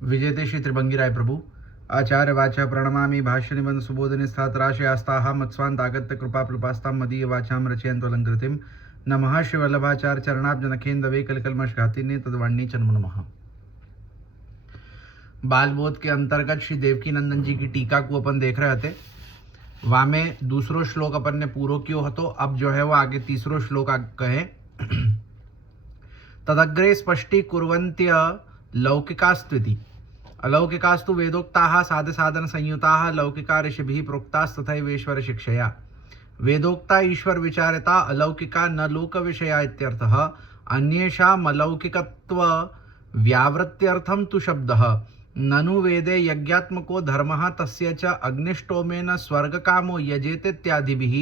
विजेते श्री त्रिभंगी राय प्रभु आचार्य वाचा प्रणमामि भाष्य निबंध सुबोध निस्तात्राशय आस्ताः मत्स्वांत आगत्य कृपा प्लुपास्तां मदीय वाचाम रचयन्त्वलंकृतिं नमः श्री वल्लभाचार्य चरणाब्जनखेन्दवे कलकलमशघातिने तद्वाणी चन्म नमः। बालबोध के अंतर्गत श्री देवकी नंदन जी की टीका को अपन देख रहे थे। वहाँ में दूसरो श्लोक अपन ने पूरो कियो हतो। अब जो है वो आगे तीसरो श्लोक कहे तदग्रे स्पष्टी कुर्वन्त्य लौकिकास्त्विति अलौकिकास्तु वेदोक्ताः साध साधन संयुताः लौकिका ऋषिभिः प्रोक्तास्तथैवेश्वर शिक्षया वेदोक्ता ईश्वर विचारिता अलौकिका न लोक विषया इत्यर्थः अन्येषाम् अलौकिकत्व व्यावृत्त्यर्थं तु शब्दः ननु वेदे यज्ञात्मको धर्मः तस्य च अग्निष्टोमेन स्वर्गकामो यजेतेत्यादिभिः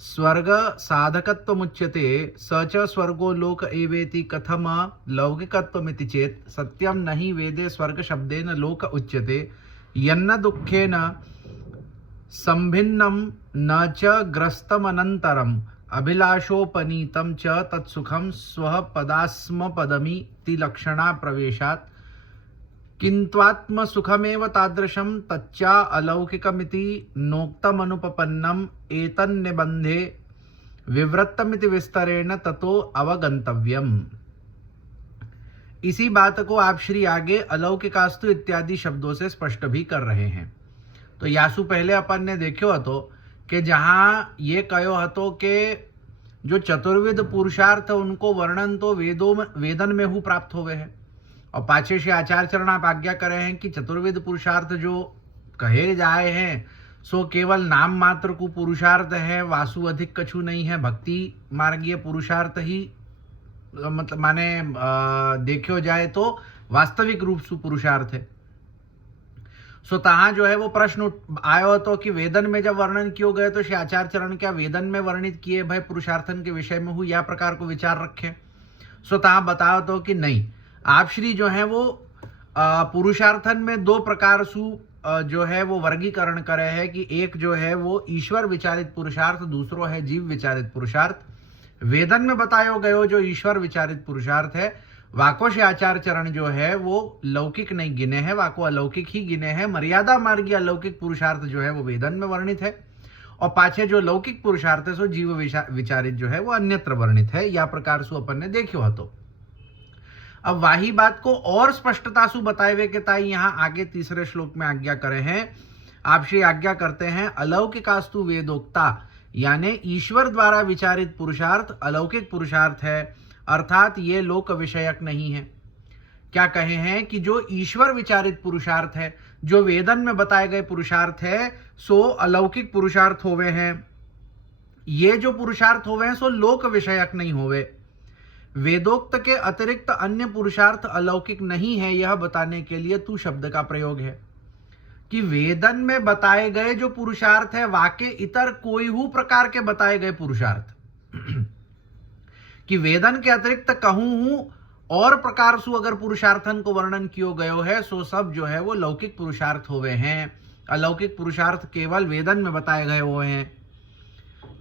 स्वर्ग साधकत्वमुच्यते स च स्वर्गो लोक एवेति कथम लौकिकत्वमिति चेत् सत्यं न हि वेदे स्वर्ग शब्देन लोक उच्यते यन्न दुःखेन संभिन्नं न च ग्रस्तमनन्तरम् अभिलाषोपनीतं च तत्सुखं स्वः पदास्मपदमिति लक्षणा प्रवेशात् किन्त्वात्मसुखमेव तादृशं तच्चा अलौकिकमिति नोक्तमनुपपन्नम् एतन्निबन्धे विवृत्तमिति विस्तरेण ततो अवगन्तव्यम्। इसी बात को आप श्री आगे अलौकिकास्तु इत्यादि शब्दों से स्पष्ट भी कर रहे हैं। तो यासु पहले अपन ने देखो हतो कि जहाँ ये कहो हतो कि जो चतुर्विध पुरुषार्थ उनको वर्णन तो वेदन में हु प्राप्त हुए हैं। और पाछे से आचार्य चरण आप आज्ञा करे हैं कि चतुर्विध पुरुषार्थ जो कहे जाए हैं सो केवल नाम मात्र को पुरुषार्थ है, वासु अधिक कछु नहीं है, भक्ति मार्गीय पुरुषार्थ ही मतलब माने देखो जाए तो वास्तविक रूप से पुरुषार्थ है। सो तहाँ जो है वो प्रश्न आयो तो कि वेदन में जब वर्णन किए गए तो श्री आचार्य चरण क्या वेदन में वर्णित किए भाई पुरुषार्थन के विषय में हूँ या प्रकार को विचार रखे। सो तहाँ बताओ तो कि नहीं, आप श्री जो है वो पुरुषार्थन में दो प्रकार सु जो है वो वर्गीकरण करे है कि एक जो है वो ईश्वर विचारित पुरुषार्थ, दूसरो है जीव विचारित पुरुषार्थ। वेदन में बतायो गयो जो ईश्वर विचारित पुरुषार्थ है वाको से आचार्य चरण जो है वो लौकिक नहीं गिने हैं, वाको अलौकिक ही गिने हैं। मर्यादा मार्गी अलौकिक पुरुषार्थ जो है वो वेदन में वर्णित है और पाछे जो लौकिक पुरुषार्थ है सो जीव विचारित जो है वो अन्यत्र वर्णित है। या प्रकार सु अपन ने देखो हतो। अब वही बात को और स्पष्टता सु बताए हुए के ताई यहाँ आगे तीसरे श्लोक में आज्ञा करे हैं। आप श्री आज्ञा करते हैं अलौकिकास्तु वेदोक्ता, यानी ईश्वर द्वारा विचारित पुरुषार्थ अलौकिक पुरुषार्थ है, अर्थात ये लोक विषयक नहीं है। क्या कहे हैं कि जो ईश्वर विचारित पुरुषार्थ है, जो वेदन में बताए गए पुरुषार्थ है सो अलौकिक पुरुषार्थ होवे हैं। ये जो पुरुषार्थ होवे हैं सो लोक विषयक नहीं होवे। वेदोक्त के अतिरिक्त अन्य पुरुषार्थ अलौकिक नहीं है, यह बताने के लिए तू शब्द का प्रयोग है कि वेदन में बताए गए जो पुरुषार्थ है वाके इतर कोई हु प्रकार के बताए गए पुरुषार्थ कि वेदन के अतिरिक्त कहूं हूं और प्रकार सु अगर पुरुषार्थन को वर्णन कियो गयो है सो सब जो है वो लौकिक पुरुषार्थ होवे हैं। अलौकिक पुरुषार्थ केवल वेदन में बताए गए हुए हैं।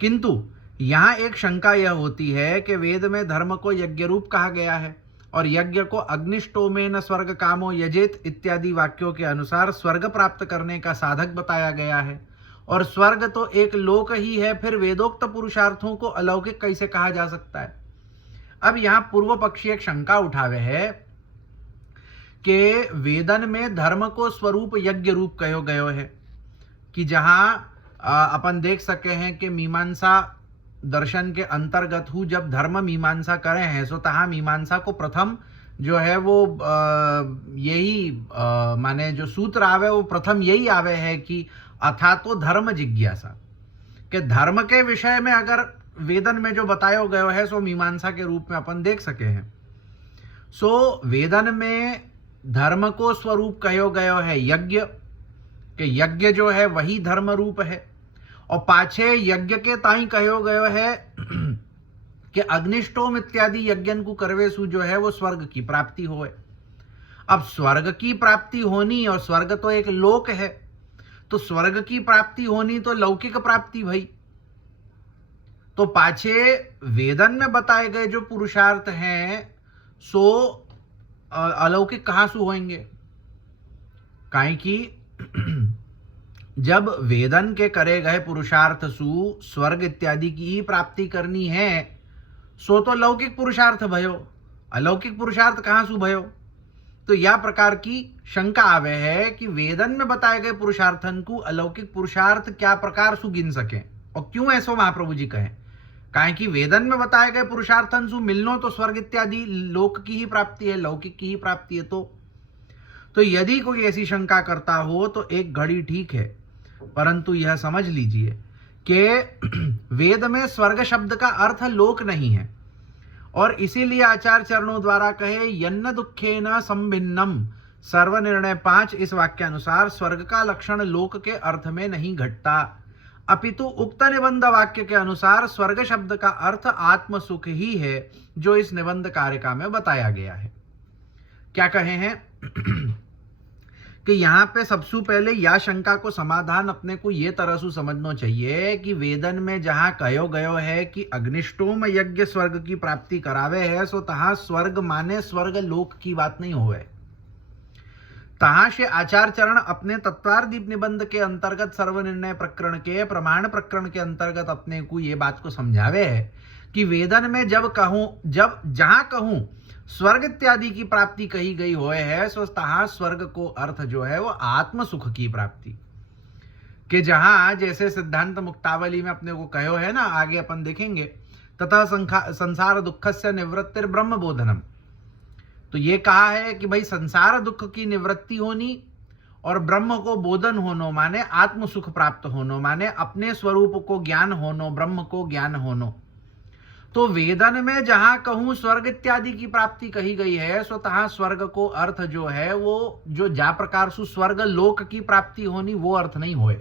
किंतु यहाँ एक शंका यह होती है कि वेद में धर्म को यज्ञ रूप कहा गया है और यज्ञ को अग्निष्टोमेन स्वर्ग कामो यजेत इत्यादि वाक्यों के अनुसार स्वर्ग प्राप्त करने का साधक बताया गया है और स्वर्ग तो एक लोक ही है, फिर वेदोक्त पुरुषार्थों को अलौकिक कैसे कहा जा सकता है। अब यहाँ पूर्व पक्षी एक शंका उठावे है कि वेदन में धर्म को स्वरूप यज्ञ रूप कहो गयो है कि जहाँ अपन देख सके हैं कि मीमांसा दर्शन के अंतर्गत हूँ जब धर्म मीमांसा करे हैं सो तहाँ मीमांसा को प्रथम जो है वो यही माने जो सूत्र आवे वो प्रथम यही आवे है कि अथा तो धर्म जिज्ञासा के धर्म के विषय में अगर वेदन में जो बतायो गयो है सो मीमांसा के रूप में अपन देख सके हैं। सो वेदन में धर्म को स्वरूप कहो गयो है यज्ञ के यज्ञ जो है वही धर्म रूप है और पाछे यज्ञ के ताई कहो गयो है कि अग्निष्टोम इत्यादि यज्ञन को करवेसु जो है वो स्वर्ग की प्राप्ति होए। अब स्वर्ग की प्राप्ति होनी और स्वर्ग तो एक लोक है, तो स्वर्ग की प्राप्ति होनी तो लौकिक प्राप्ति भई। तो पाछे वेदन में बताए गए जो पुरुषार्थ हैं सो अलौकिक कहाँ से होंगे। काहे कि जब वेदन के करे गए पुरुषार्थ सु स्वर्ग इत्यादि की ही प्राप्ति करनी है, सो तो लौकिक पुरुषार्थ भयो, अलौकिक पुरुषार्थ कहाँ सु भयो। तो यह प्रकार की शंका आवे है कि वेदन में बताए गए पुरुषार्थन को अलौकिक पुरुषार्थ क्या प्रकार सु गिन सके, और क्यों ऐसो महाप्रभु जी कहें। काहे कि वेदन में बताए गए पुरुषार्थन सु मिलनो तो स्वर्ग इत्यादि लोक की ही प्राप्ति है, लौकिक की ही प्राप्ति है। तो यदि कोई ऐसी शंका करता हो तो एक घड़ी ठीक है, परंतु यह समझ लीजिए कि वेद में स्वर्ग शब्द का अर्थ लोक नहीं है, और इसीलिए आचार्य चरणों द्वारा कहे यन्न दुखेन संभिन्नम सर्वनिर्णय 5 इस वाक्यानुसार स्वर्ग का लक्षण लोक के अर्थ में नहीं घटता, अपितु उक्त निबंध वाक्य के अनुसार स्वर्ग शब्द का अर्थ आत्म सुख ही है, जो इस निबंध कारिका में बताया गया है। क्या कहे हैं कि यहां पे सबसे पहले या शंका को समाधान अपने को ये तरह से समझना चाहिए कि वेदन में जहां कहो गयो है कि अग्निष्टोम यज्ञ स्वर्ग की प्राप्ति करावे है, सो तहां स्वर्ग माने स्वर्ग लोक की बात नहीं होवे। तहां से आचार्य चरण अपने तत्वार्दीप निबंध के अंतर्गत सर्वनिर्णय प्रकरण के प्रमाण प्रकरण के अंतर्गत अपने को ये बात को समझावे है कि वेदन में जब जहां कहूं स्वर्ग इत्यादि की प्राप्ति कही गई होए है, सो तहां स्वर्ग को अर्थ जो है वो आत्म सुख की प्राप्ति के, जहां जैसे सिद्धांत मुक्तावली में अपने को कहो है ना, आगे अपन देखेंगे, तथा संसार दुखस्य निवृत्तिर ब्रह्म बोधनम। तो ये कहा है कि भाई संसार दुख की निवृत्ति होनी और ब्रह्म को बोधन होनो माने आत्म सुख प्राप्त होनो, माने अपने स्वरूप को ज्ञान होनो, ब्रह्म को ज्ञान होनो। तो वेदन में जहां कहूं स्वर्ग इत्यादि की प्राप्ति कही गई है, सो तहां स्वर्ग को अर्थ जो है वो जो जा प्रकार से स्वर्ग लोक की प्राप्ति होनी वो अर्थ नहीं होए।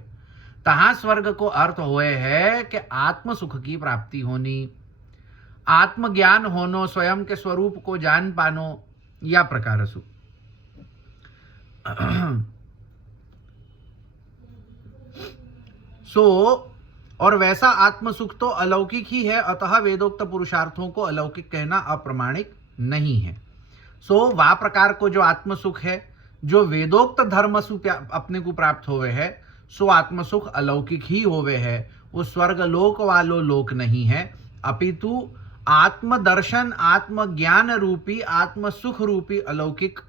तहां स्वर्ग को अर्थ होए है कि आत्म सुख की प्राप्ति होनी, आत्मज्ञान होनो, स्वयं के स्वरूप को जान पानो, या प्रकार सु। और वैसा आत्म सुख तो अलौकिक ही है, अतः वेदोक्त पुरुषार्थों को अलौकिक कहना अप्रमाणिक नहीं है। वा प्रकार को जो आत्म सुख है जो वेदोक्त धर्म सु अपने को प्राप्त होवे है, सो आत्म सुख अलौकिक ही होवे है, वो स्वर्ग लोक वालो लोक नहीं है, अपितु आत्मदर्शन आत्मज्ञान रूपी आत्म सुख रूपी अलौकिक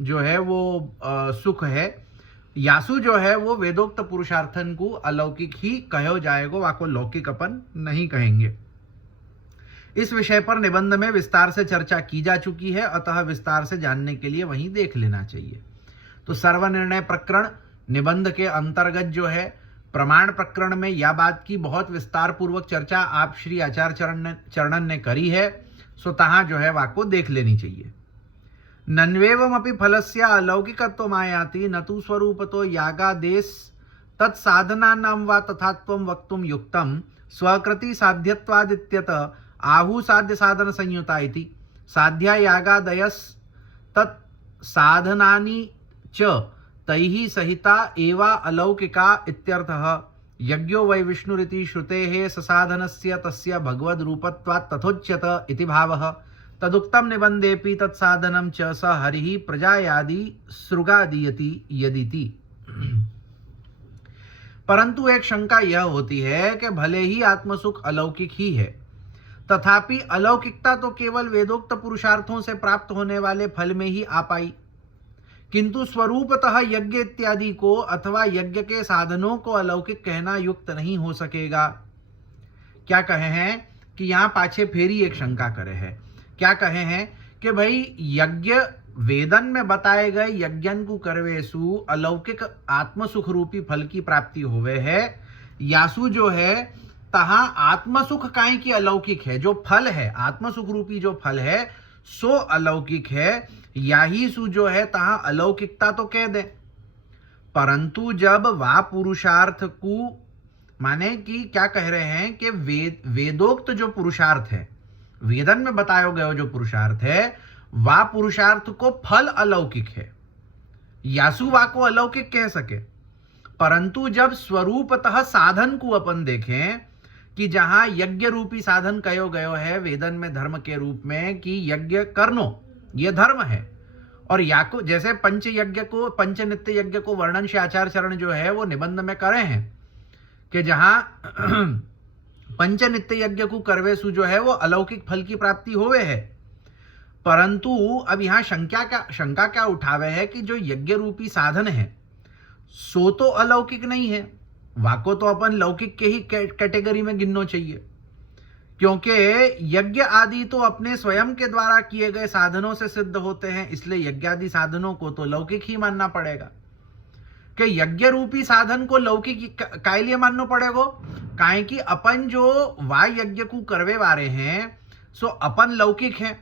जो है वो सुख है। यासु जो है वो वेदोक्त पुरुषार्थन को अलौकिक ही कहो जाएगा, वाको लौकिक अपन नहीं कहेंगे। इस विषय पर निबंध में विस्तार से चर्चा की जा चुकी है, अतः विस्तार से जानने के लिए वहीं देख लेना चाहिए। तो सर्वनिर्णय प्रकरण निबंध के अंतर्गत जो है प्रमाण प्रकरण में यह बात की बहुत विस्तार पूर्वक चर्चा आप श्री आचार्य चरणन ने करी है, सो तहां जो है वाको देख लेनी चाहिए। नन्वेवमपि फलस्य अलौकिकत्वम् आयाति न तु स्वरूपतो यागादेश तत्साधनानां वा तथात्वं वक्तुं युक्तं स्वकृति साध्यत्वादित्यत आहु साध्य साधन संयुता इति साध्या यागादयस् तत् साधनानि च तैहि सहिता एवा अलौकिका इत्यर्थः। यज्ञो वै विष्णुरिति श्रुतेः ससाधनस्य तस्य भगवद् रूपत्वात् तथोच्यत इति भावः। तदुक्तम निबंधेपि तत्साधनम च स हरिः प्रजायादि सृगादीयति यदिति। परंतु एक शंका यह होती है कि भले ही आत्मसुख अलौकिक ही है, तथापि अलौकिकता तो केवल वेदोक्त पुरुषार्थों से प्राप्त होने वाले फल में ही आ पाई, किंतु स्वरूपतः यज्ञ इत्यादि को अथवा यज्ञ के साधनों को अलौकिक कहना युक्त नहीं हो सकेगा। क्या कहे हैं कि यहां पाछे फेरी एक शंका करे है। क्या कहे हैं कि भाई यज्ञ वेदन में बताए गए यज्ञन को करवेसु अलौकिक आत्मसुख रूपी फल की प्राप्ति होवे है, यासु जो है तहां आत्मसुख काई की अलौकिक है, जो फल है आत्मसुख रूपी जो फल है सो अलौकिक है, याही सु जो है तहां अलौकिकता तो कह दे। परंतु जब वा पुरुषार्थ को माने कि क्या कह रहे हैं कि वेदोक्त जो पुरुषार्थ है, वेदन में बताया गया जो पुरुषार्थ है, वा पुरुषार्थ को फल अलौकिक है, यासु वा को अलौकिक कह सके। परंतु जब स्वरूपतः साधन को अपन देखें कि जहां यज्ञ रूपी साधन कहो गयो है वेदन में धर्म के रूप में कि यज्ञ करनो ये धर्म है, और या को जैसे पंच यज्ञ को, पंच नित्य यज्ञ को वर्णन से आचार्य चरण जो है वो निबंध में करे हैं कि जहां पंच नित्य यज्ञ को करवेसु जो है वो अलौकिक फल की प्राप्ति होवे है। परंतु अब यहां शंका क्या उठावे है कि जो यज्ञ रूपी साधन है सो तो अलौकिक नहीं है, वाको तो अपन लौकिक के ही कैटेगरी में गिनना चाहिए, क्योंकि यज्ञ आदि तो अपने स्वयं के द्वारा किए गए साधनों से सिद्ध होते हैं, इसलिए यज्ञ आदि साधनों को तो लौकिक ही मानना पड़ेगा। कि यज्ञ रूपी साधन को लौकिक काय लिए मानना पड़ेगा? काहे कि अपन जो वाय यज्ञ को करवे वारे हैं सो अपन लौकिक हैं,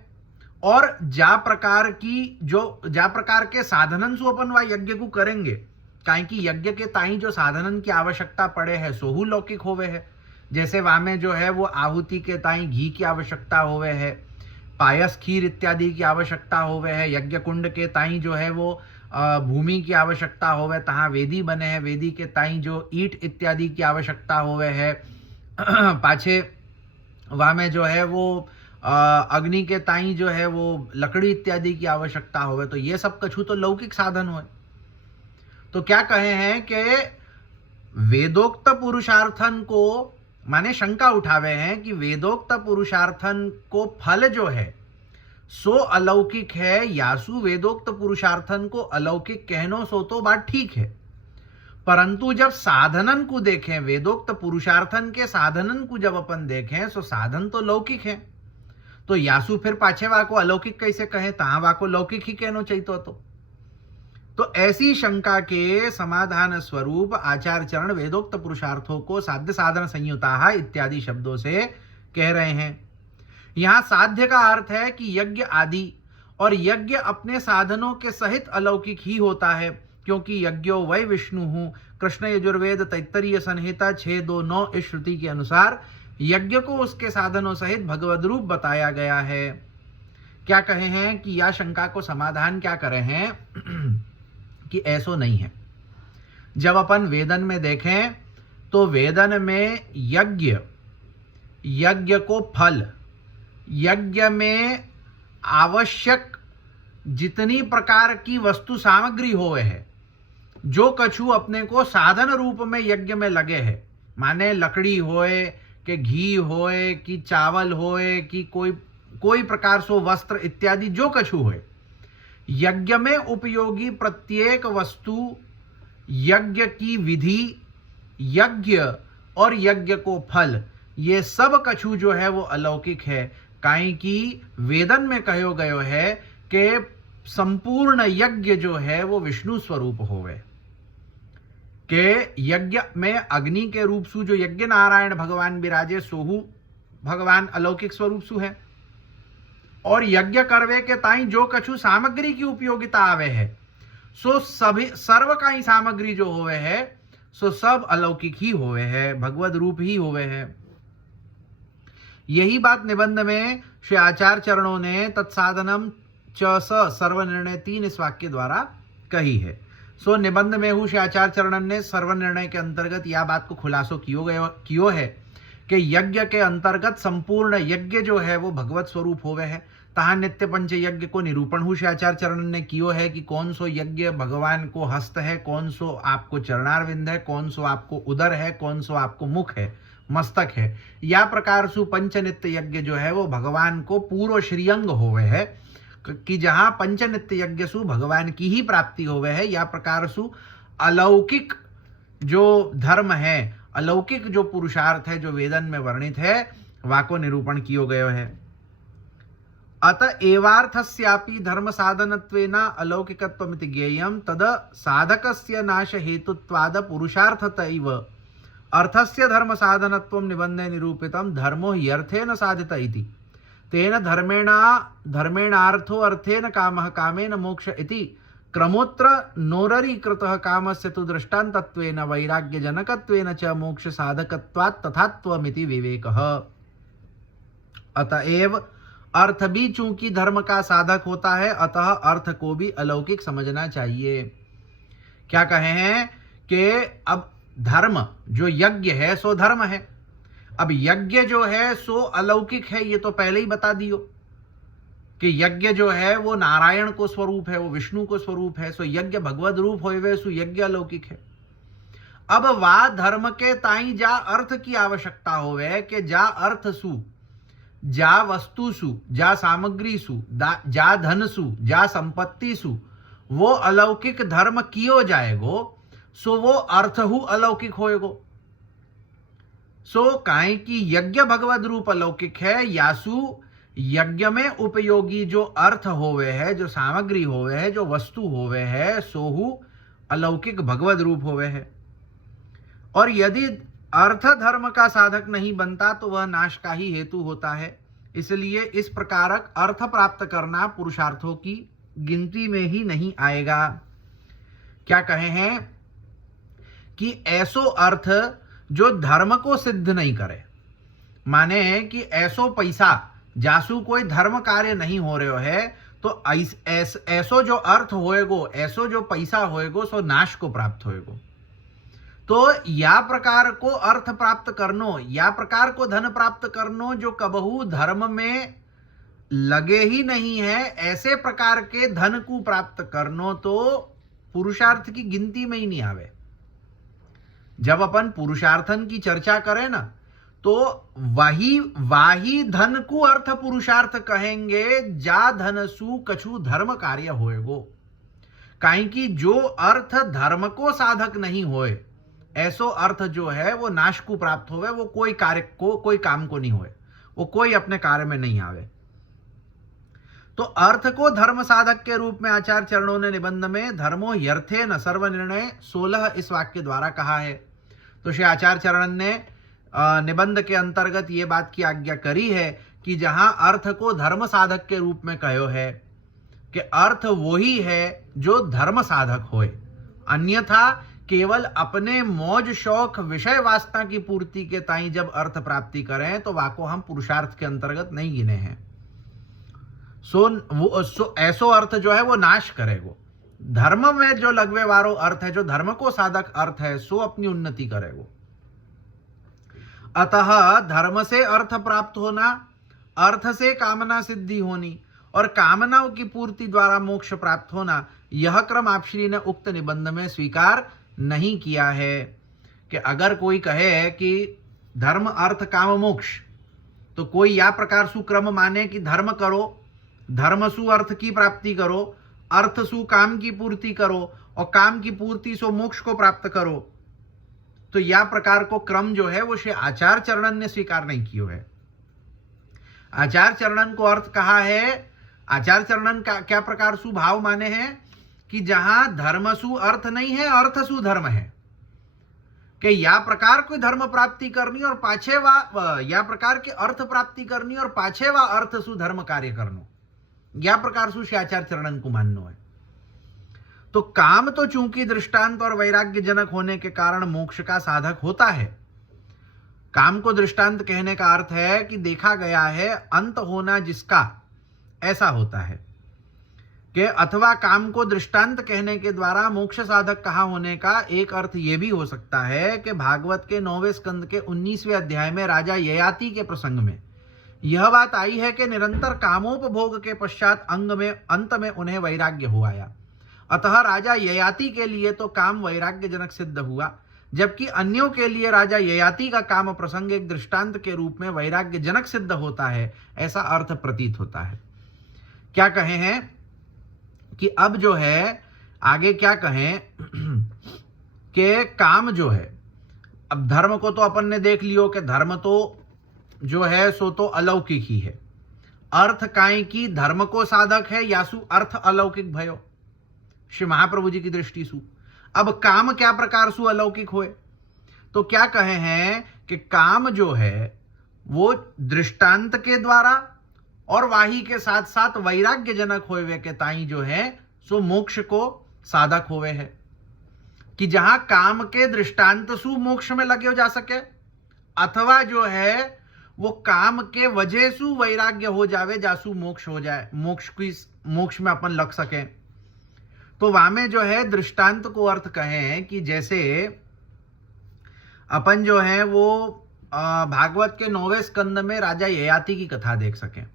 और जा प्रकार के साधनन सो अपन वाय यज्ञ को करेंगे, काहे कि यज्ञ के ताई जो साधनन की आवश्यकता पड़े है सोहू लौकिक होवे है। जैसे वहां में जो है वो आहुति के ताई घी की आवश्यकता होवे है, पायस खीर इत्यादि की आवश्यकता होवे है, यज्ञ कुंड के ताई जो है वो भूमि की आवश्यकता होवे, तहाँ वेदी बने हैं, वेदी के ताई जो ईट इत्यादि की आवश्यकता होवे है, पाछे वहां में जो है वो अग्नि के ताई जो है वो लकड़ी इत्यादि की आवश्यकता होवे। तो ये सब कछु तो लौकिक साधन हो। तो क्या कहे हैं कि वेदोक्त पुरुषार्थन को, माने शंका उठावे हैं कि वेदोक्त पुरुषार्थन को फल जो है सो अलौकिक है, यासु वेदोक्त पुरुषार्थन को अलौकिक कहनो सो तो बात ठीक है, परंतु जब साधनन को देखें, वेदोक्त पुरुषार्थन के साधनन को जब अपन देखें सो साधन तो लौकिक है, तो यासु फिर पाछे वाको अलौकिक कैसे कहें? तहां वाको लौकिक ही कहनो चाहिए। तो ऐसी शंका के समाधान स्वरूप आचार्य चरण वेदोक्त पुरुषार्थों को साध्य साधन संयुता इत्यादि शब्दों से कह रहे हैं। यहां साध्य का अर्थ है कि यज्ञ आदि, और यज्ञ अपने साधनों के सहित अलौकिक ही होता है, क्योंकि यज्ञो वै विष्णु कृष्ण यजुर्वेद तैत्तरीय संहिता 629 इस श्रुति के अनुसार यज्ञ को उसके साधनों सहित भगवद रूप बताया गया है। क्या कहे हैं कि यह शंका को समाधान क्या करे हैं कि ऐसो नहीं है। जब अपन वेदन में देखें तो वेदन में यज्ञ को फल, यज्ञ में आवश्यक जितनी प्रकार की वस्तु सामग्री होवे है, जो कछु अपने को साधन रूप में यज्ञ में लगे है, माने लकड़ी होए कि घी होए कि चावल होए कि कोई प्रकार सो वस्त्र इत्यादि जो कछु होए, यज्ञ में उपयोगी प्रत्येक वस्तु, यज्ञ की विधि, यज्ञ और यज्ञ को फल, ये सब कछु जो है वो अलौकिक है। काहे कि वेदन में कहो गयो है कि संपूर्ण यज्ञ जो है वो विष्णु स्वरूप होवे, के यज्ञ में अग्नि के रूप सु जो यज्ञ नारायण भगवान विराजे सोहू भगवान अलौकिक स्वरूप सु है, और यज्ञ करवे के ताई जो कछु सामग्री की उपयोगिता आवे है सो सभी सर्व का ही सामग्री जो होवे है सो सब अलौकिक ही होवे है, भगवद रूप ही होवे है। यही बात निबंध में श्री आचार्य चरणों ने तत्साधनम च सर्वनिर्णय 3 इस वाक्य द्वारा कही है। सो निबंध में हूँ श्री आचार्य चरणन ने सर्वनिर्णय के अंतर्गत यह बात को खुलासो कियो है कि यज्ञ के अंतर्गत संपूर्ण यज्ञ जो है वो भगवत स्वरूप होवे है। तहा नित्य पंच यज्ञ को निरूपण हूँ श्री आचार्य चरण ने कियो है कि कौन सो यज्ञ भगवान को हस्त है, कौन सो आपको चरणारविंद है, कौन सो आपको उदर है, कौन सो आपको मुख है, मस्तक है। या प्रकार सु पंच नित्य यज्ञ जो है वो भगवान को पूर्व श्रीअंग होवे है, कि जहां पंच नित्य यज्ञ सु भगवान की ही प्राप्ति होवे है। या प्रकार सु अलौकिक जो धर्म है, अलौकिक जो पुरुषार्थ है जो वेदन में वर्णित है, वाको निरूपण कियो गयो है। अत एवार्थस्यापि धर्म साधनत्वेन अलौकिकत्वमिति ज्ञेयं तद साधकस्य नाश हेतुत्वाद पुरुषार्थतैव अर्थस्य धर्म साधनत्वं निबन्धे निरूपितं धर्मो ह्यर्थेन साधित इति तेन धर्मेणार्थो अर्थेन कामः कामेन मोक्ष इति क्रमोत्र नोररीकृतः कामस्य तु दृष्टान्तत्वेन वैराग्यजनकत्वेन च मोक्ष साधकत्वात् तथात्वमिति विवेकः। अतएव अर्थ भी चूंकि धर्म का साधक होता है, अतः अर्थ को भी अलौकिक समझना चाहिए। क्या कहे हैं कि अब धर्म जो यज्ञ है सो धर्म है, अब यज्ञ जो है सो अलौकिक है, ये तो पहले ही बता दियो। कि यज्ञ जो है वो नारायण को स्वरूप है, वो विष्णु को स्वरूप है, सो यज्ञ भगवद रूप होवे सु यज्ञ अलौकिक है। अब वा धर्म के ताई जा अर्थ की आवश्यकता होवे कि जा अर्थ सु, जा वस्तु सु, जा सामग्री सु, जा धन सु, जा संपत्ति सु वो अलौकिक धर्म कियो जाएगो, सो वो अर्थ हु अलौकिक होएगो। सो काहे कि यज्ञ भगवद रूप अलौकिक है, यासु यज्ञ में उपयोगी जो अर्थ होवे है, जो सामग्री होवे है, जो वस्तु होवे है, सोहु अलौकिक भगवद रूप होवे है। और यदि अर्थ धर्म का साधक नहीं बनता तो वह नाश का ही हेतु होता है। इसलिए इस प्रकारक अर्थ प्राप्त करना पुरुषार्थों की गिनती में ही नहीं आएगा। क्या कहे हैं कि ऐसो अर्थ जो धर्म को सिद्ध नहीं करे, माने कि ऐसो पैसा जासू कोई धर्म कार्य नहीं हो रहे है, तो ऐसो जो अर्थ होएगो, ऐसो जो पैसा होएगो सो नाश को प्राप्त होएगो। तो या प्रकार को अर्थ प्राप्त करनो, या प्रकार को धन प्राप्त करनो जो कबहू धर्म में लगे ही नहीं है, ऐसे प्रकार के धन को प्राप्त करनो तो पुरुषार्थ की गिनती में ही नहीं आवे। जब अपन पुरुषार्थन की चर्चा करें ना, तो वाही धन को अर्थ पुरुषार्थ कहेंगे, जा धन सु कछु धर्म कार्य होएगो। काहे कि जो अर्थ धर्म को साधक नहीं होए, ऐसो अर्थ जो है वो नाश को प्राप्त होवे, वो कोई कार्य को, कोई काम को नहीं होए, वो कोई अपने कार्य में नहीं आवे। तो अर्थ को धर्म साधक के रूप में आचार्य चरणों ने निबंध में धर्मो यर्थे न सर्व निर्णय 16 इस वाक्य द्वारा कहा है। तो श्री आचार्य चरण ने निबंध के अंतर्गत ये बात की आज्ञा करी है कि जहां अर्थ को धर्म साधक के रूप में कहो है कि अर्थ वही है जो धर्म साधक होए, अन्यथा केवल अपने मौज शौक विषय वासना की पूर्ति के ताई जब अर्थ प्राप्ति करें तो वाको हम पुरुषार्थ के अंतर्गत नहीं गिने हैं। सो ऐसो अर्थ जो है वो नाश करेगो। धर्म में जो लगवे वारो अर्थ है, जो धर्म को साधक अर्थ है, सो अपनी उन्नति करेगो। अतः धर्म से अर्थ प्राप्त होना, अर्थ से कामना सिद्धि होनी और कामनाओं की पूर्ति द्वारा मोक्ष प्राप्त होना, यह क्रम आप श्री ने उक्त निबंध में स्वीकार नहीं किया है। कि अगर कोई कहे कि धर्म अर्थ काम मोक्ष, तो कोई या प्रकार सु क्रम माने कि धर्म करो, धर्म सु अर्थ की प्राप्ति करो, अर्थ सु काम की पूर्ति करो और काम की पूर्ति सो मोक्ष को प्राप्त करो, तो यह प्रकार को क्रम जो है वो श्री आचार्य चरणन ने स्वीकार नहीं किया है। आचार्य चरणन को अर्थ कहा है, आचार्य चरणन का क्या प्रकार सु भाव माने हैं कि जहां धर्म सु अर्थ नहीं है, अर्थ सु धर्म है, कि या प्रकार कोई धर्म प्राप्ति करनी और पाछे वा या प्रकार के अर्थ प्राप्ति करनी और पाछे वा अर्थ सु धर्म कार्य करनो, या प्रकार सु श्री आचार्य चरणन को माननो है। तो काम तो चूंकि दृष्टांत और वैराग्य जनक होने के कारण मोक्ष का साधक होता है। काम को दृष्टांत कहने का अर्थ है कि देखा गया है अंत होना जिसका, ऐसा होता है कि अथवा काम को दृष्टांत कहने के द्वारा मोक्ष साधक कहा होने का एक अर्थ यह भी हो सकता है कि भागवत के 9वें स्कंद के 19वें अध्याय में राजा ययाति के प्रसंग में यह बात आई है कि निरंतर कामोपभोग के पश्चात अंत में उन्हें वैराग्य हो आया। अतः राजा ययाति के लिए तो काम वैराग्य जनक सिद्ध हुआ, जबकि अन्यों के लिए राजा ययाति का काम प्रसंग एक दृष्टांत के रूप में वैराग्य जनक सिद्ध होता है, ऐसा अर्थ प्रतीत होता है। क्या कहे हैं कि अब जो है आगे क्या कहें कि काम जो है, अब धर्म को तो अपन ने देख लियो कि धर्म तो जो है सो तो अलौकिक ही है। अर्थ काई की धर्म को साधक है, यासु अर्थ अलौकिक भयो श्री महाप्रभु जी की दृष्टि सु। अब काम क्या प्रकार सु अलौकिक होए, तो क्या कहे हैं कि काम जो है वो दृष्टांत के द्वारा और वाही के साथ साथ वैराग्य जनक होवे के ताई जो है सो मोक्ष को साधक होवे है, कि जहां काम के दृष्टांत सु मोक्ष में लगे हो जा सके, अथवा जो है वो काम के वजह सु वैराग्य हो जावे, जासु मोक्ष हो जाए, मोक्ष में अपन लग सके। तो वामे जो है दृष्टांत को अर्थ कहें कि जैसे अपन जो है वो भागवत के 9वें स्कंद में राजा ययाति की कथा देख सकें।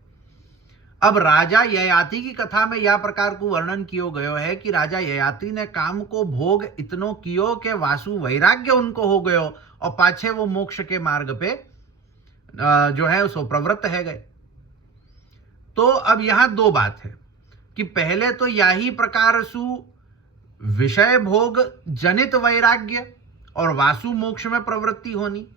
अब राजा ययाति की कथा में यह प्रकार को वर्णन कियो गयो है कि राजा ययाति ने काम को भोग इतनो कियो के वासु वैराग्य उनको हो गयो और पाछे वो मोक्ष के मार्ग पे जो है सो प्रवृत्त है गए। तो अब यहां दो बात है कि पहले तो यही प्रकार सु विषय भोग जनित वैराग्य और वासु मोक्ष में प्रवृत्ति होनी,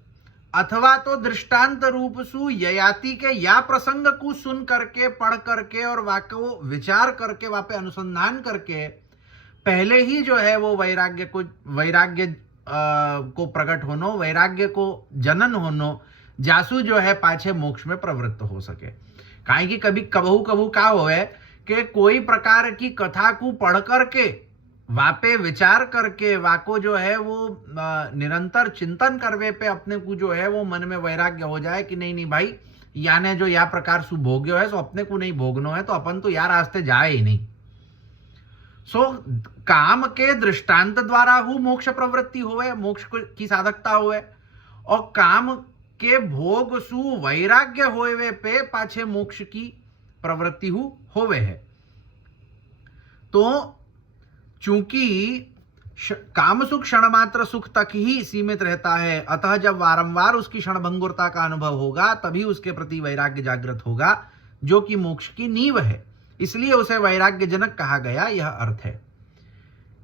अथवा तो दृष्टांत रूप सु ययाति के या प्रसंग को सुन करके पढ़ करके और वाको विचार करके वहां पे अनुसंधान करके पहले ही जो है वो वैराग्य को प्रकट होनो, वैराग्य को जनन होनो, जासु जो है पाछे मोक्ष में प्रवृत्त हो सके। काहे कि कभी कबहू कबहू का होए कि कोई प्रकार की कथा को पढ़ करके वापे विचार करके वाको जो है वो निरंतर चिंतन करवे पे अपने को जो है वो मन में वैराग्य हो जाए कि नहीं नहीं भाई याने जो या प्रकार सु भोग्यो है सो अपने को नहीं भोगनो है, तो अपन तो यार रास्ते जाए ही नहीं। सो काम के दृष्टांत द्वारा हु मोक्ष प्रवृत्ति होवे, मोक्ष की साधकता होवे, और काम के भोग सु वैराग्य होवे पे पाछे मोक्ष की प्रवृत्ति होवे है। तो चूंकि काम सुख क्षण मात्र सुख तक ही सीमित रहता है, अतः जब वारंवार उसकी क्षणभंगुरता का अनुभव होगा तभी उसके प्रति वैराग्य जागृत होगा, जो कि मोक्ष की नींव है। इसलिए उसे वैराग्य जनक कहा गया। यह अर्थ है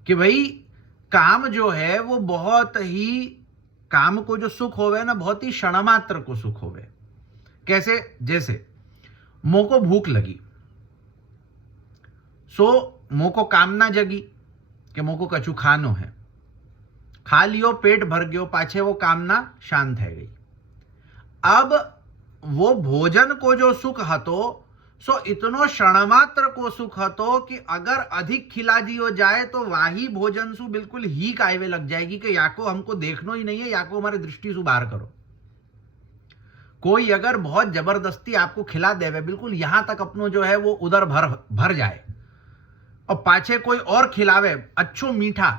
कि भाई काम जो है वो बहुत ही, काम को जो सुख होवे ना बहुत ही क्षण मात्र को सुख होवे। कैसे? जैसे मोको भूख लगी, सो मोको कामना जगी कि मोको कछु खानो है, खा लियो, पेट भर गयो, पाछे वो कामना शांत है गई। अब वो भोजन को जो सुख हतो सो इतनो क्षणमात्र को सुख हतो कि अगर अधिक खिला दियो जाए तो वाही भोजन सु बिल्कुल ही कायवे लग जाएगी कि याको हमको देखनो ही नहीं है, याको हमारी दृष्टि सु बाहर करो। कोई अगर बहुत जबरदस्ती आपको खिला देवे, बिल्कुल यहां तक अपनो जो है वो उधर भर जाए, और पाछे कोई और खिलावे अच्छो मीठा,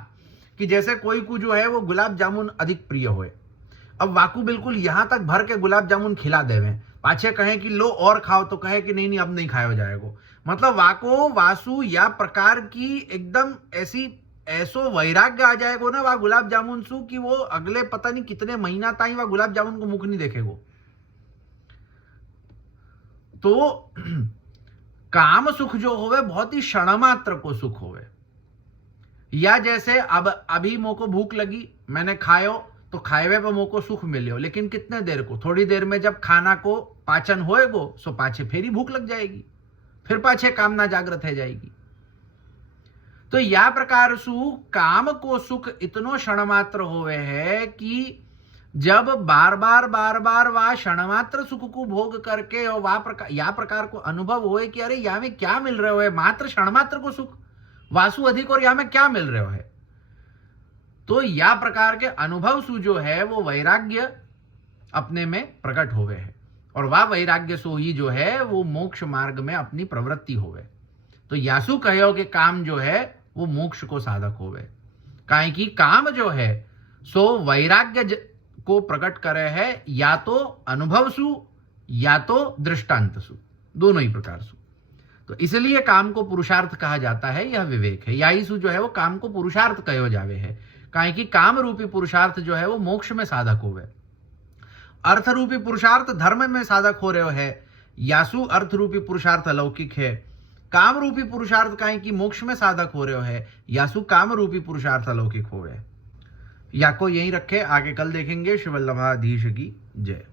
कि जैसे कोई को जो है वो गुलाब जामुन अधिक प्रिय होए, अब वाकू बिल्कुल यहां तक भर के गुलाब जामुन खिला देवे, पाछे कहें कि लो और खाओ तो कहे कि नहीं नहीं अब नहीं खाया जाएगा। मतलब वाको वासु या प्रकार की एकदम ऐसो वैराग्य आ जाएगा ना वह गुलाब जामुन सु कि वो अगले पता नहीं कितने महीना ताई वह गुलाब जामुन को मुख नहीं देखेगो। तो काम सुख जो होवे बहुत ही क्षणमात्र को सुख होवे। या जैसे अब अभी मोको भूख लगी, मैंने खायो तो खाएवे पे मोको सुख मिलियो, लेकिन कितने देर को, थोड़ी देर में जब खाना को पाचन होएगो सो पाछे फिर ही भूख लग जाएगी, फिर पाछे कामना जागृत है जाएगी। तो या प्रकार सु काम को सुख इतनो क्षणमात्र होवे है कि जब बार बार वह क्षणमात्र सुख को भोग करके और या प्रकार को अनुभव होए कि अरे या में क्या मिल रहे हो, मात्र क्षणमात्र को सुख, वासु अधिक और या में क्या मिल रहे हो है। तो या प्रकार के अनुभव सु जो है वो वैराग्य अपने में प्रकट होवे है, और वह वैराग्य सो ही जो है वो मोक्ष मार्ग में अपनी प्रवृत्ति होवे। तो यासु कहो कि काम जो है वो मोक्ष को साधक होवे, काहे कि काम जो है सो वैराग्य को प्रकट करे है, या तो अनुभव सु या तो दृष्टांत सु, दोनों ही प्रकार सु। तो इसलिए काम को पुरुषार्थ कहा जाता है, यह विवेक है। याई सु जो है वो काम को पुरुषार्थ कहो जावे है, काहे कि काम रूपी पुरुषार्थ जो है वो मोक्ष में साधक होवे। अर्थ रूपी पुरुषार्थ धर्म में साधक हो रहे है, यासु अर्थ रूपी पुरुषार्थ अलौकिक है। काम रूपी पुरुषार्थ काहे कि मोक्ष में साधक हो रहे है, यासु काम रूपी पुरुषार्थ अलौकिक होवे। या को यहीं रखे, आगे कल देखेंगे। शिव वल्लभाधीश की जय।